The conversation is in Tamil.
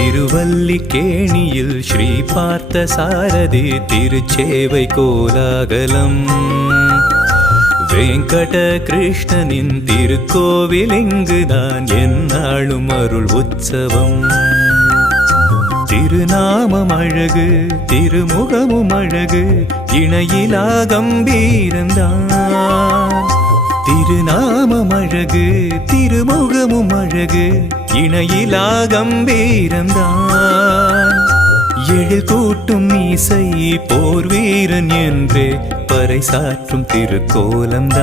திருவல்லிக்கேணியில் ஸ்ரீ பார்த்த சாரதி திருச்சேவை கோலாகலம் வெங்கட கிருஷ்ணனின் திருக்கோவில் இங்குதான் எந்நாளும் அருள் உற்சவம் திருநாமம் அழகு திருமுகமும் அழகு இணையிலா கம்பீரந்தான் திருநாமம் அழகு திருமுகமும் அழகு இணையிலா கம்பீரந்தான் எழில் கூட்டும் இசை போர் வீரன் என்றே பறைசாற்றும் திருக்கோலம்தான்